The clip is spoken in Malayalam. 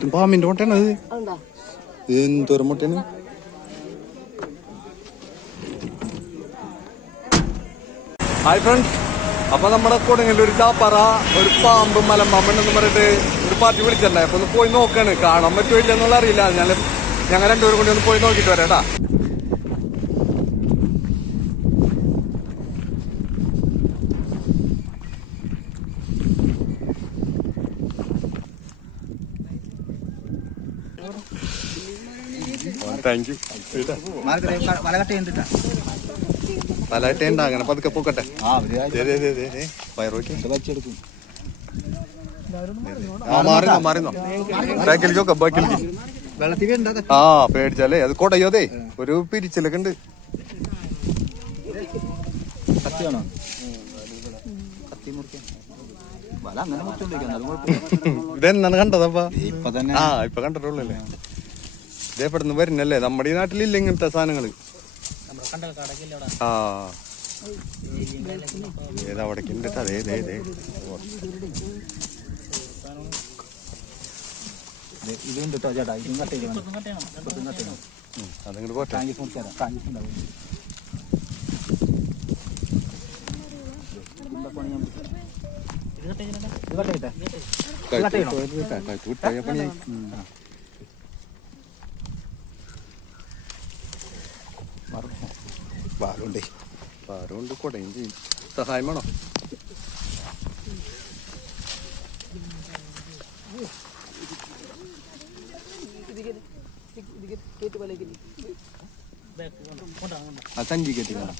ഇതും പാമ്പിന്റെ മുട്ടയാണ് അത്. എന്തോരം മുട്ടയാണ്. ഹായ് ഫ്രണ്ട്സ്, അപ്പൊ നമ്മുടെ കൊടുങ്ങല്ലൂർ ഒരു ചാപ്പറ ഒരു പാമ്പ് മലമ്പാമ്പുണ്ടെന്ന് പറഞ്ഞിട്ട് ഒരു പാർട്ടി വിളിച്ചിട്ടുണ്ടായി. അപ്പൊ ഒന്ന് പോയി നോക്കാണ്, കാണാൻ പറ്റുമോ ഇല്ലെന്നുള്ള അറിയില്ല. ഞങ്ങൾ രണ്ടുപേരും കൂടി ഒന്ന് പോയി നോക്കിട്ട് വരാട്ടാ. Thank you. പലട്ടേണ്ട അങ്ങനെ പതുക്കെ പോക്കട്ടെ. മാറിന്നോ ബാക്കിലേക്ക് നോക്കാം, ബാക്കിലേക്ക്. ആ പേടിച്ചാലേ അത് കൊടയോതേ ഒരു പിരിച്ചിലൊക്കെ ഉണ്ട്. ഇതെന്നാണ് കണ്ടതപ്പാ? ആ ഇപ്പൊ കണ്ടിട്ടുള്ളല്ലേ. ഇതേപ്പെടുന്ന് വരുന്നല്ലേ, നമ്മുടെ ഈ നാട്ടിലില്ല ഇങ്ങനത്തെ സാധനങ്ങള്. ആ ഏതവിടേക്ക് ഉണ്ട്. അതേ അതങ്ങോട്ട് പോട്ടെ. പണിയായി. ഭാരമുണ്ട്, കൊടയും ചെയ്യും. സഹായം വേണോ? ആ സഞ്ചി കെട്ടി വേണം.